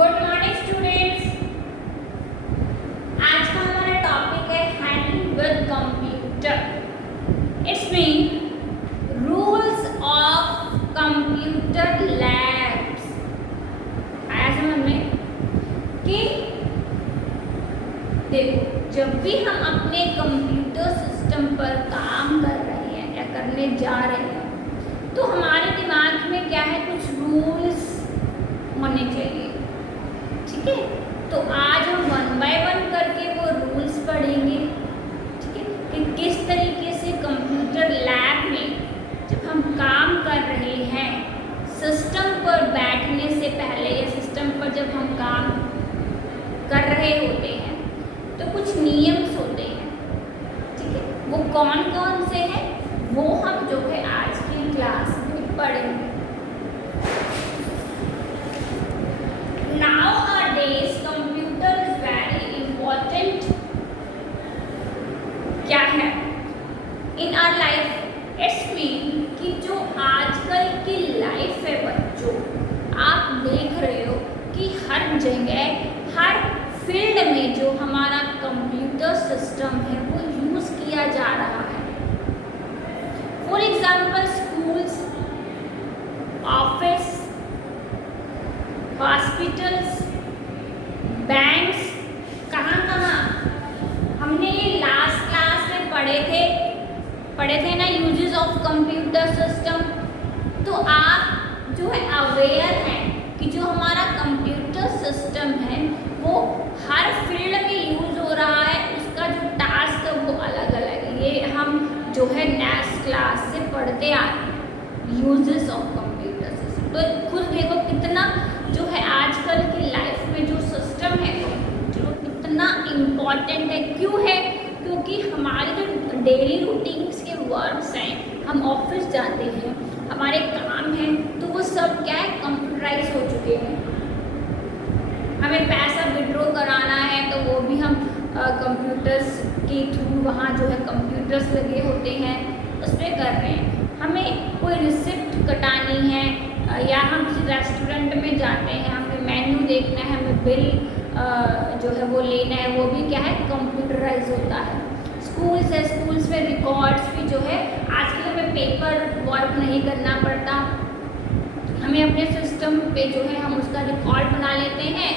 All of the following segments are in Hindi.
Good morning students. आज का हमारा टॉपिक है handling with computer. It's mean rules of computer labs. आया समझ में कि देखो, जब भी हम अपने कंप्यूटर सिस्टम पर काम कर रहे हैं या करने जा रहे हैं तो हमारे दिमाग में क्या है, कुछ रूल्स होने चाहिए। ठीक है, तो आज हम 1 बाय 1 करके वो रूल्स पढ़ेंगे। ठीक है, कि किस तरीके से कंप्यूटर लैब में जब हम काम कर रहे हैं, सिस्टम पर बैठने से पहले या सिस्टम पर जब हम काम कर रहे होते हैं तो कुछ नियम्स होते हैं। ठीक है, वो कौन कौन से हैं वो हम जो है आज की क्लास में पढ़ेंगे। Nowadays computer is very important क्या है in our life। It's mean कि जो आजकल की लाइफ है बच्चों, आप देख रहे हो कि हर जगह हर फील्ड में जो हमारा कंप्यूटर सिस्टम है वो यूज़ किया जा रहा है। For example schools, office, hospitals, banks, कहाँ हमने ये लास्ट क्लास में पढ़े थे ना, यूजेस ऑफ कंप्यूटर सिस्टम। तो आप जो है अवेयर हैं कि जो हमारा कंप्यूटर सिस्टम है वो हर फील्ड में यूज़ हो रहा है, उसका जो टास्क है वो अलग अलग है। ये हम जो है नेक्स्ट क्लास से पढ़ते आ रहे हैं, यूजेस ऑफ कंप्यूटर सिस्टम। तो खुद देखो कितना जो है आजकल की लाइफ में जो सिस्टम है जो कितना इम्पॉर्टेंट है। क्यों है? क्योंकि हमारे जो डेली रूटीन्स के वर्क्स हैं, हम ऑफिस जाते हैं, हमारे काम हैं, तो वो सब क्या है, कंप्यूटराइज हो चुके हैं। हमें पैसा विड्रॉ कराना है तो वो भी हम कंप्यूटर्स के थ्रू, वहाँ जो है कंप्यूटर्स लगे होते हैं उस पर कर रहे हैं। हमें कोई रिसिप्ट कटानी है या हम किसी रेस्टोरेंट में जाते हैं, हमें मेन्यू देखना है, हमें बिल जो है वो लेना है, वो भी क्या है, कंप्यूटराइज होता है। स्कूल्स है, स्कूल्स में रिकॉर्ड्स भी जो है आजकल हमें पेपर वर्क नहीं करना पड़ता, हमें अपने सिस्टम पे जो है हम उसका रिकॉर्ड बना लेते हैं,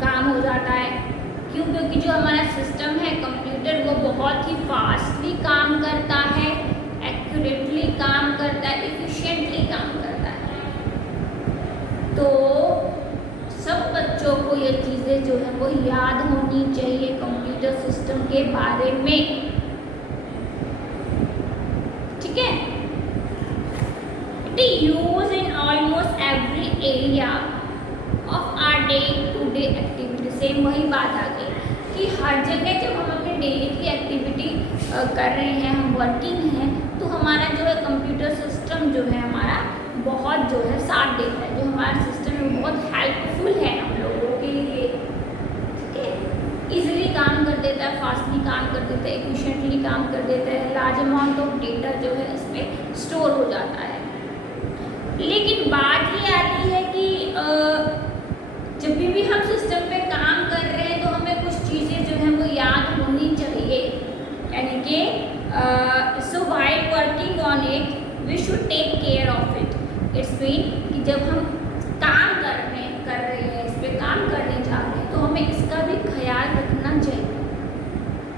काम हो जाता है। क्यों? क्योंकि जो हमारा सिस्टम है कंप्यूटर वो बहुत ही फास्टली काम करता है, एक्यूरेटली काम करता है, इफिशिएंटली काम करता है। तो सब बच्चों को ये चीज़ें जो है वो याद होनी चाहिए कंप्यूटर सिस्टम के बारे में। ठीक है, it is used in almost every area of our day to day activity. Same वही बात आ गई कि हर जगह जब हम अपने डेली की एक्टिविटी कर रहे हैं, हम वर्किंग हैं, तो हमारा जो है कंप्यूटर सिस्टम जो है हमारा बहुत जो है साथ देता है। जो हमारा सिस्टम है वो बहुत हेल्पफुल है हम लोगों के लिए। ठीक है, इजीली काम कर देता है, फास्टली काम कर देता है, एफिशिएंटली काम कर देता है, लार्ज अमाउंट ऑफ डेटा जो है इसमें स्टोर हो जाता है। लेकिन बात ये आती है कि जब भी हम सिस्टम पे काम कर रहे हैं तो हमें कुछ चीज़ें जो हैं वो याद होनी चाहिए। यानी कि so while working on it we should take care of it. It's mean कि जब हम काम कर रहे हैं, इस पर काम करने जा रहे हैं, तो हमें इसका भी ख्याल रखना चाहिए,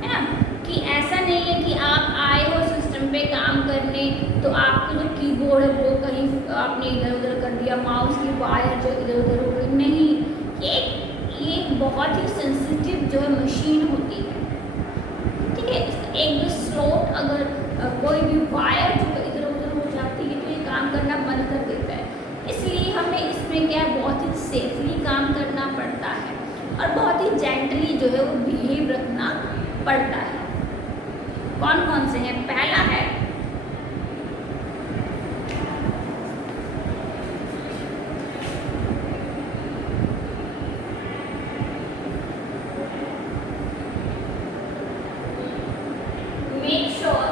है ना। कि ऐसा नहीं है कि आप आए हो सिस्टम पे काम करने तो आपको जो कीबोर्ड है वो कहीं आपने इधर उधर कर दिया, माउस की वायर जो इधर उधर हो गई। नहीं, ये बहुत ही सेंसिटिव जो है मशीन होती है। ठीक है, एक भी स्लॉट अगर कोई भी वायर जो इधर उधर हो जाती है तो ये काम करना बंद कर देता है। इसलिए हमें इसमें क्या है, बहुत ही सेफली काम करना पड़ता है और बहुत ही जेंटली जो है वो बिहेव रखना पड़ता है। कौन कौन से हैं? पहला है make sure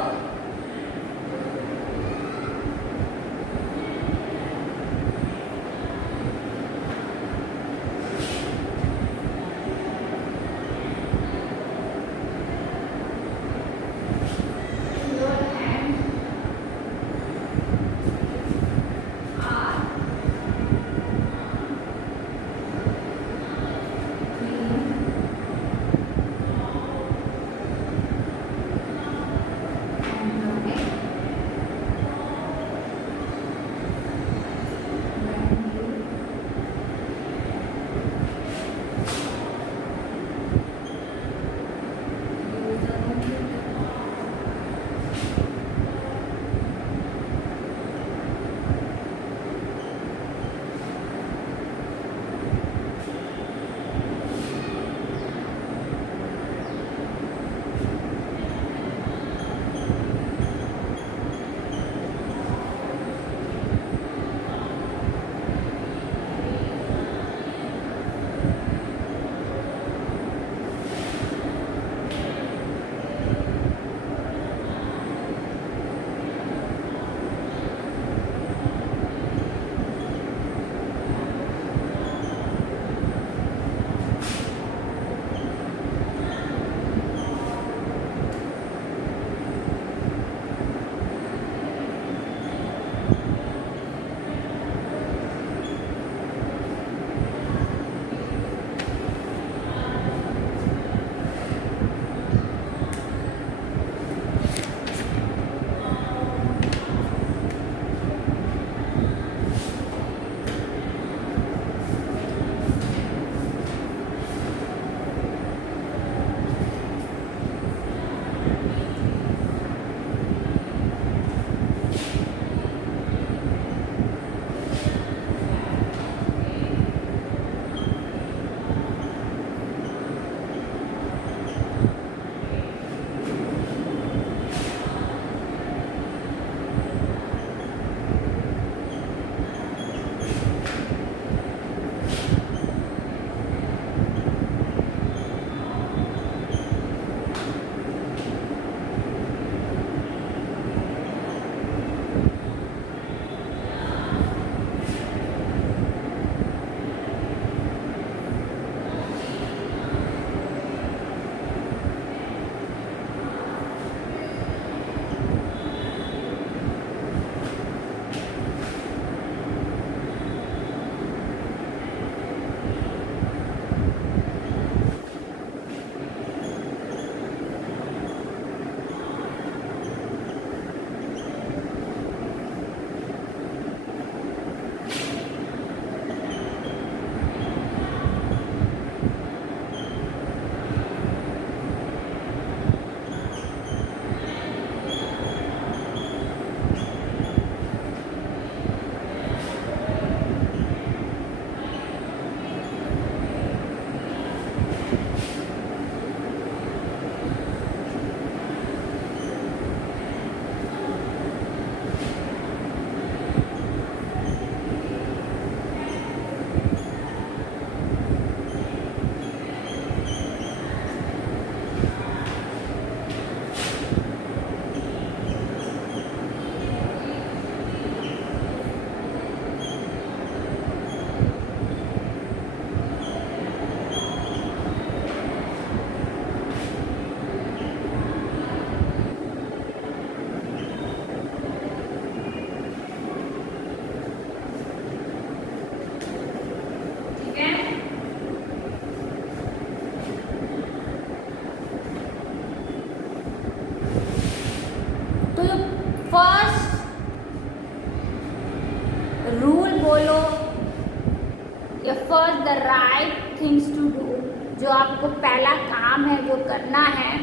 first the right things to do, जो आपको पहला काम है जो करना है,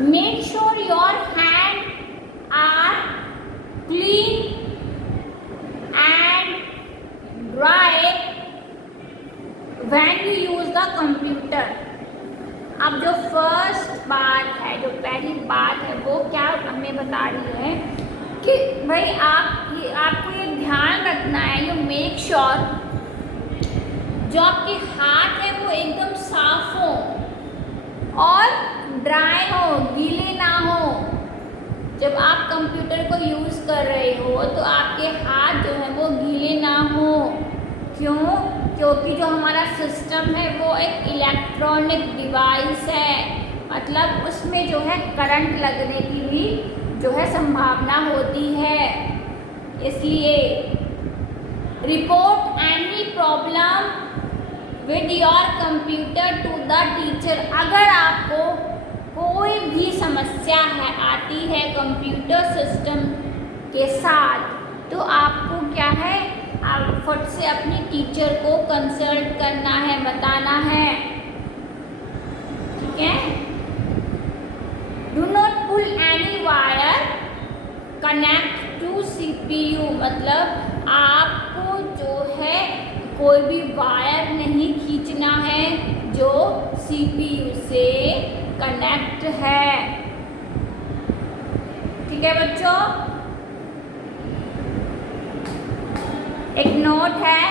make sure your hand are clean and dry when you use the computer. अब जो फर्स्ट बात है, जो पहली बात है, वो क्या हमें बता रही है कि भाई आपको ये ध्यान रखना है, यू मेक श्योर जो आपके हाथ है वो एकदम साफ हो और ड्राई हो, गीले ना हो। जब आप कंप्यूटर को यूज़ कर रहे हो तो आपके हाथ जो है वो गीले ना हो। क्यों? क्योंकि जो हमारा सिस्टम है वो एक इलेक्ट्रॉनिक डिवाइस है, मतलब उसमें जो है करंट लगने की भी जो है संभावना होती है। इसलिए report any problem with your computer to the teacher. अगर आपको कोई भी समस्या है आती है कंप्यूटर सिस्टम के साथ, तो आपको क्या है, आप फट से अपनी टीचर को कंसल्ट करना है, बताना है। ठीक है? Do not pull any wire connect to CPU, मतलब आपको जो है कोई भी वायर नहीं खींचना है जो CPU से कनेक्ट है। ठीक है बच्चों? एक नोट है,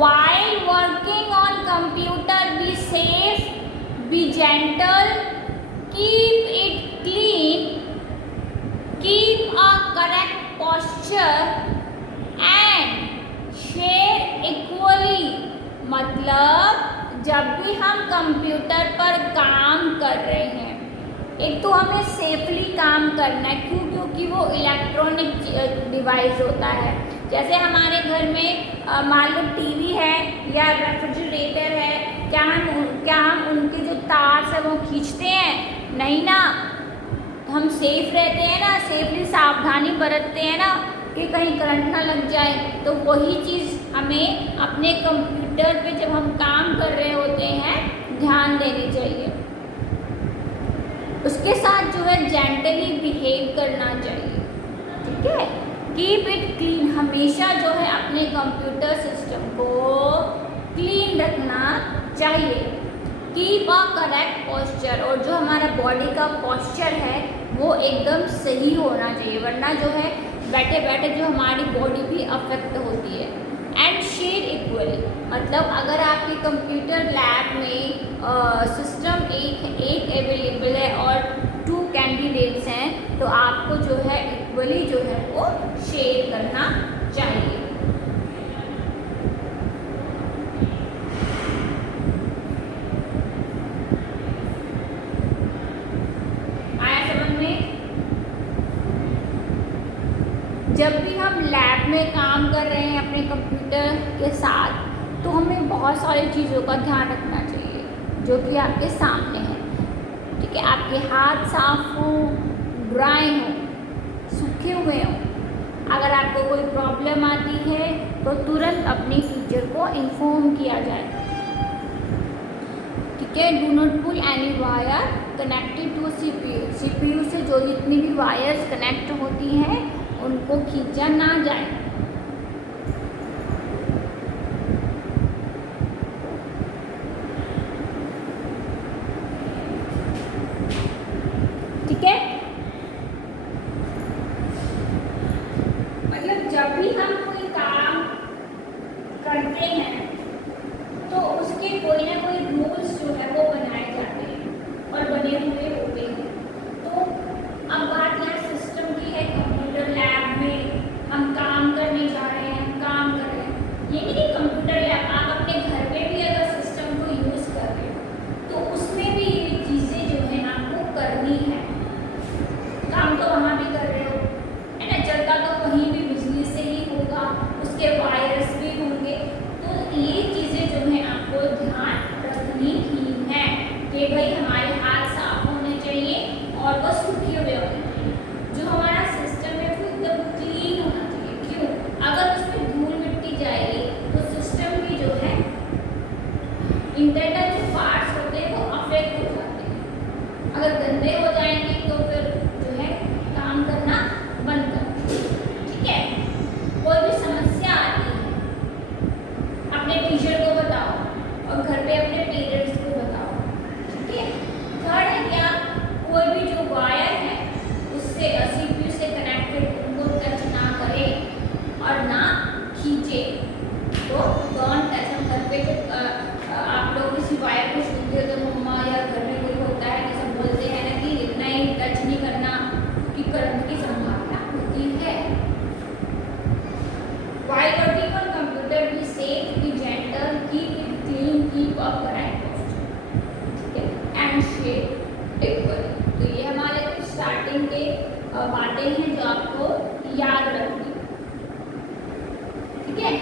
while working on computer be safe, be gentle, keep it clean, keep a correct posture and share equally। मतलब जब भी हम कंप्यूटर पर काम कर रहे हैं, एक तो हमें सेफली काम करना है। क्यों? क्योंकि वो इलेक्ट्रॉनिक डिवाइस होता है। जैसे हमारे घर में मान लो टीवी है या रेफ्रिजरेटर है, क्या हम उनके जो तार है वो खींचते हैं? नहीं ना। हम सेफ रहते हैं ना, सेफली सावधानी बरतते हैं ना कि कहीं करंट ना लग जाए। तो वही चीज़ हमें अपने कंप्यूटर पे जब हम काम कर रहे होते हैं ध्यान देनी चाहिए। उसके साथ जो है जेंटली बिहेव करना चाहिए। ठीक है? कीप इट क्लीन, हमेशा जो है अपने कंप्यूटर सिस्टम को क्लीन रखना चाहिए। कीप अ करेक्ट पोस्चर, और जो हमारा बॉडी का पोस्चर है वो एकदम सही होना चाहिए, वरना जो है बैठे बैठे जो हमारी बॉडी भी अफेक्ट होती है। एंड शेयर इक्वली, मतलब अगर आपके कंप्यूटर लैब में सिस्टम एक अवेलेबल है और 2 कैंडिडेट्स हैं, तो आपको जो है इक्वली जो है वो शेयर करना चाहिए। आया समझ में? जब भी हम लैब में काम कर रहे हैं अपने कंप्यूटर के साथ, तो हमें बहुत सारी चीज़ों का ध्यान रखना चाहिए जो कि आपके सामने है। ठीक है? आपके हाथ साफ हो, ड्राई हो, सूखे हुए हो। अगर आपको कोई प्रॉब्लम आती है तो तुरंत अपनी टीचर को इन्फॉर्म किया जाए। ठीक है? Do not pull any wire connected to CPU से जो जितनी भी वायर्स कनेक्ट होती हैं उनको खींचा ना जाए। ठीक है? मतलब जब भी हम कोई काम करते हैं तो उसके कोई ना कोई रूल्स जो है वो बनाए जाते हैं और बने हुए होते हैं। तो अब बात यहाँ सिस्टम की है, कंप्यूटर लैब में हम काम करने जा रहे हैं, काम कर रहे हैं। ये नहीं कि कंप्यूटर लैब, आप अपने घर पे भी अगर सिस्टम को यूज़ कर रहे हो तो उसमें भी ये चीज़ें जो है आपको करनी है। काम तो वहाँ भी कर रहे हो, है ना? चलता तो कहीं भी बिजली से ही होगा, उसके वायर्स भी होंगे। तो ये चीज़ें जो है आपको ध्यान रखनी ही है कि भाई हमारे हाथ साफ होने चाहिए और वो सूखे हुए होने चाहिए। जो हमारा सिस्टम है वो एकदम क्लीन होना चाहिए। क्यों? अगर खींचे तो डोंट टच। हम घर पे जब आप लोग किसी वायर को छूते हो तो मम्मा या घर में कोई होता है तो सब बोलते हैं ना कि इतना ही टच नहीं करना कि करंट की संभावना होती है। While working on computer, be safe, be gentle, keep it clean, keep upright posture, ठीक है, and shape equally। तो ये हमारे कुछ स्टार्टिंग के बातें हैं जो आपको याद रखनी, ठीक है।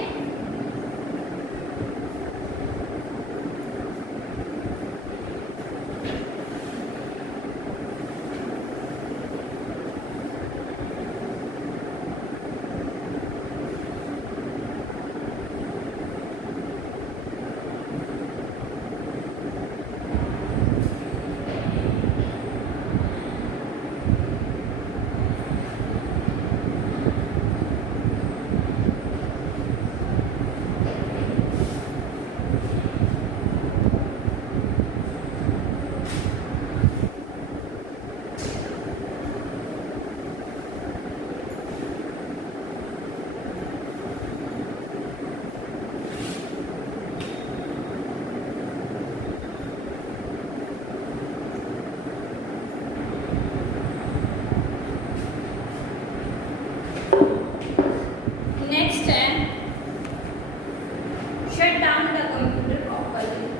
नेक्स्ट है shut down the computer properly.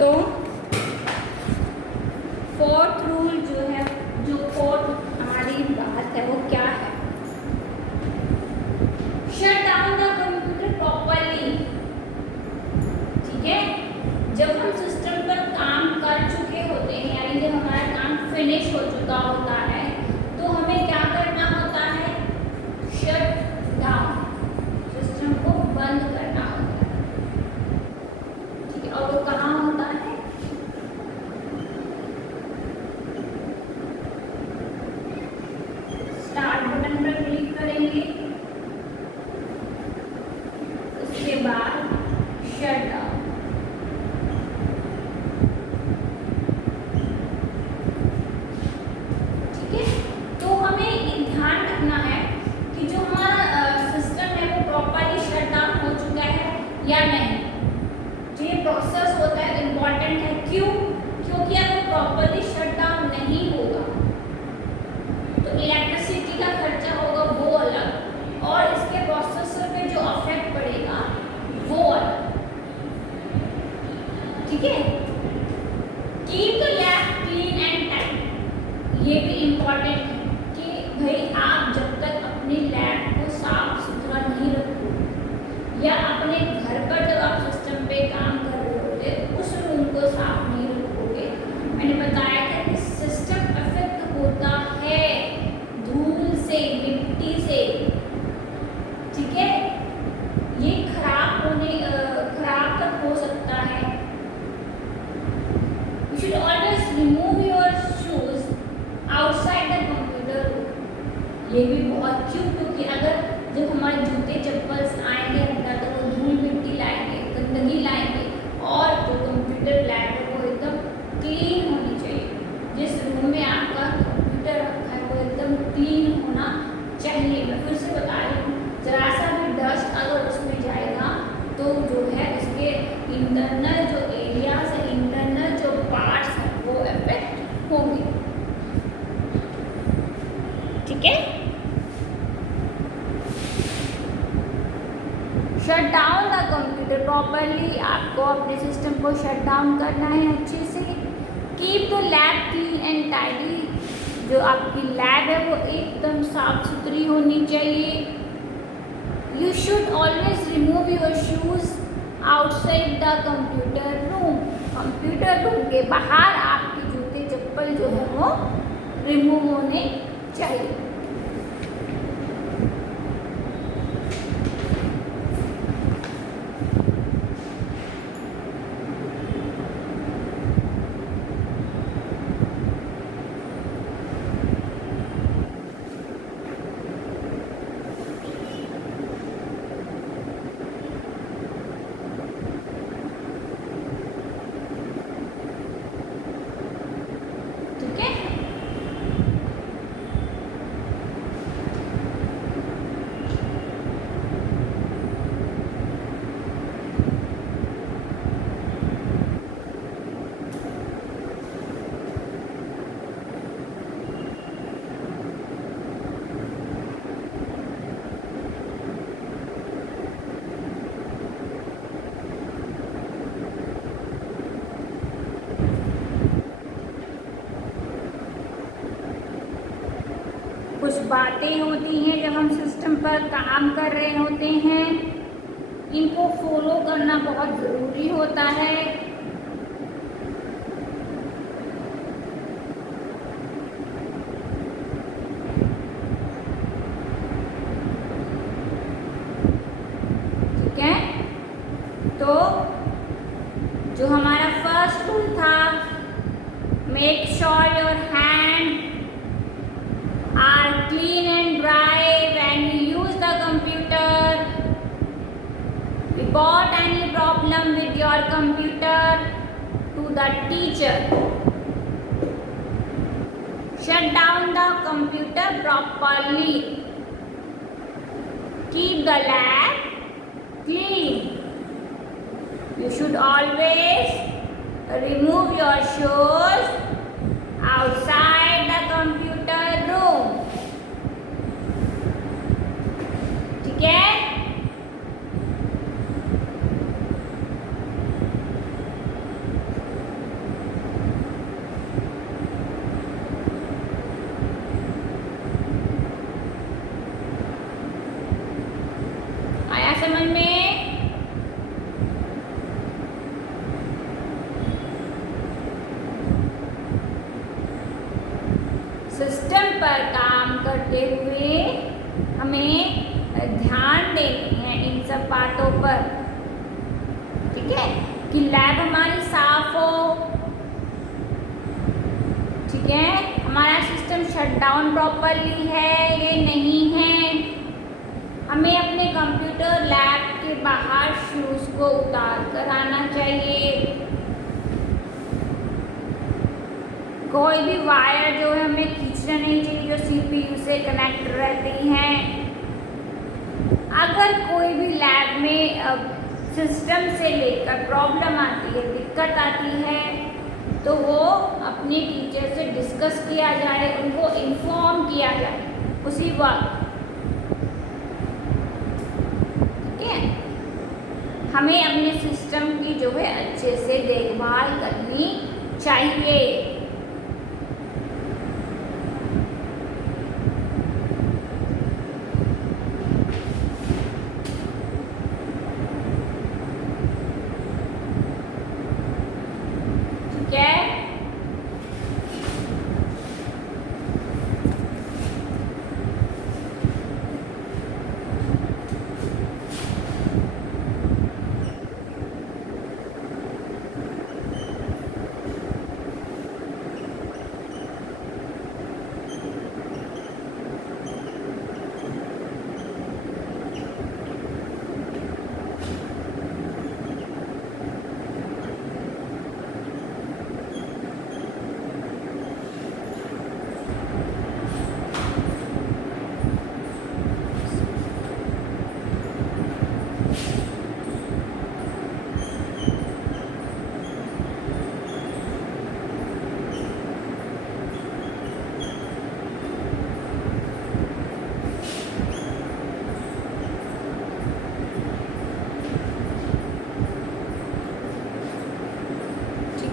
तो फोर्थ रूल जो है, जो फोर्थ हमारी बात है वो क्या है, shut down the computer properly. ठीक है, जब हम सिस्टम पर काम कर चुके होते हैं यानी जब हमारा काम फिनिश हो चुका होता है तो हमें क्या करना होता है, शट डाउन, सिस्टम को बंद करना होता है। ठीक है, और वो कहाँ होता है, स्टार्ट बटन पर क्लिक करेंगे, उसके बाद शट डाउन। ठीक है, तो हमें ध्यान रखना है कि जो हमारा सिस्टम है वो प्रॉपर्ली शट डाउन हो चुका है या नहीं। जो ये प्रोसेस होता है इम्पॉर्टेंट है, क्यों? क्योंकि अगर प्रॉपर्ली शट डाउन नहीं होगा तो इलेक्ट्रिसिटी का खर्चा होगा वो अलग, और इसके प्रोसेसर पे जो इफेक्ट पड़ेगा वो अलग। ठीक है, keep the lab clean and tight, ये भी इम्पॉर्टेंट है कि भाई आप जब तक अपनी लैब को साफ सुथरा नहीं रखोगे या अपने घर पर जब आप सिस्टम इंटरनल जो एरियाज है, इंटरनल जो पार्ट्स हैं वो अफेक्ट होंगे। ठीक है। Shut down the computer properly, आपको अपने सिस्टम को शट डाउन करना है अच्छे से। Keep the lab clean and tidy, जो आपकी लैब है वो एकदम साफ सुथरी होनी चाहिए। You should always remove your shoes outside the computer room, computer room के बाहर आपके जूते चप्पल जो है वो रिमूव होने चाहिए। कुछ बातें होती हैं जब हम सिस्टम पर काम कर रहे होते हैं, इनको फॉलो करना बहुत ज़रूरी होता है। ठीक है, तो जो हमारा फर्स्ट रूल था, make sure your hand are clean and dry when you use the computer. Report any problem with your computer to the teacher. Shut down the computer properly. Keep the lab clean. You should always remove your shoes outside the computer room. ठीक है। आया समझ में? सिस्टम पर काम करते हुए हमें ध्यान देनी है इन सब बातों पर। ठीक है, कि लैब हमारी साफ हो। ठीक है, हमारा सिस्टम शट डाउन प्रॉपरली है ये नहीं है। हमें अपने कंप्यूटर लैब के बाहर शूज को उतार कर आना चाहिए। कोई भी वायर जो है हमें खींचना नहीं चाहिए जो सीपीयू से कनेक्ट रहती हैं। अगर कोई भी लैब में सिस्टम से लेकर प्रॉब्लम आती है, दिक्कत आती है, तो वो अपने टीचर से डिस्कस किया जाए, उनको इन्फॉर्म किया जाए उसी वक्त। ठीक है, हमें अपने सिस्टम की जो है अच्छे से देखभाल करनी चाहिए।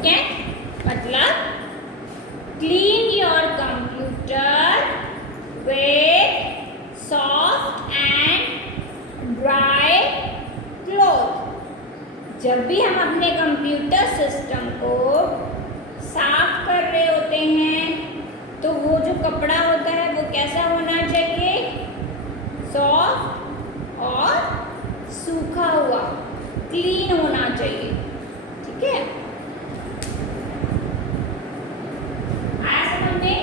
है, मतलब clean your computer with soft and dry cloth. जब भी हम अपने कंप्यूटर सिस्टम को साफ कर रहे होते हैं तो वो जो कपड़ा होता है वो कैसा होना चाहिए, सॉफ्ट और सूखा हुआ, क्लीन होना चाहिए। ठीक है, आया समझ में?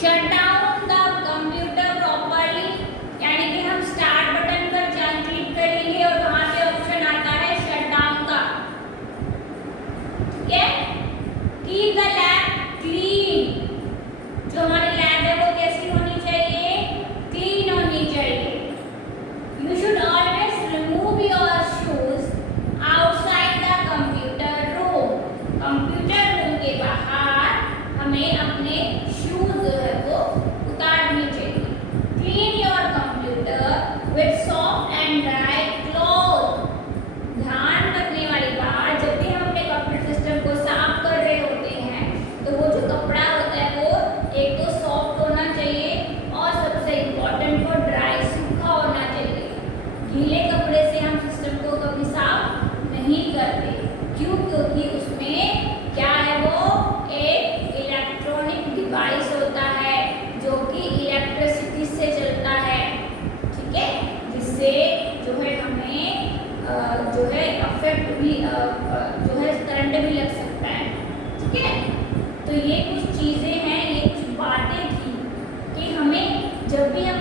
Shut down the computer properly, यानी कि हम स्टार्ट बटन पर क्लिक करेंगे और वहां पे ऑप्शन आता है शट डाउन का। ठीक है, कीप द लैब क्लीन, जो हमारी लैब है वो कैसी होनी चाहिए, क्लीन होनी चाहिए। You should always remove your shoes outside the computer room, computer room के बाहर हमें अपने शूज जो है वो उतारने चाहिए। Clean your computer with soft and dry cloth, ध्यान रखने वाली बात, जब भी हम अपने कंप्यूटर सिस्टम को साफ कर रहे होते हैं तो वो जो कपड़ा होता है वो एक तो सॉफ्ट होना चाहिए और सबसे इम्पोर्टेंट वो ड्राई, सूखा होना चाहिए। गीले कपड़े से हम सिस्टम को कभी साफ नहीं करते, क्यों? क्योंकि उसमें क्या है, वो एक इलेक्ट्रॉनिक डिवाइस होता है जो कि इलेक्ट्रिसिटी से चलता है। ठीक है, जिससे जो है हमें जो है अफेक्ट भी जो है करंट भी लग सकता है। ठीक है, तो ये कुछ चीज़ें हैं, ये कुछ बातें थी कि हमें जब भी हम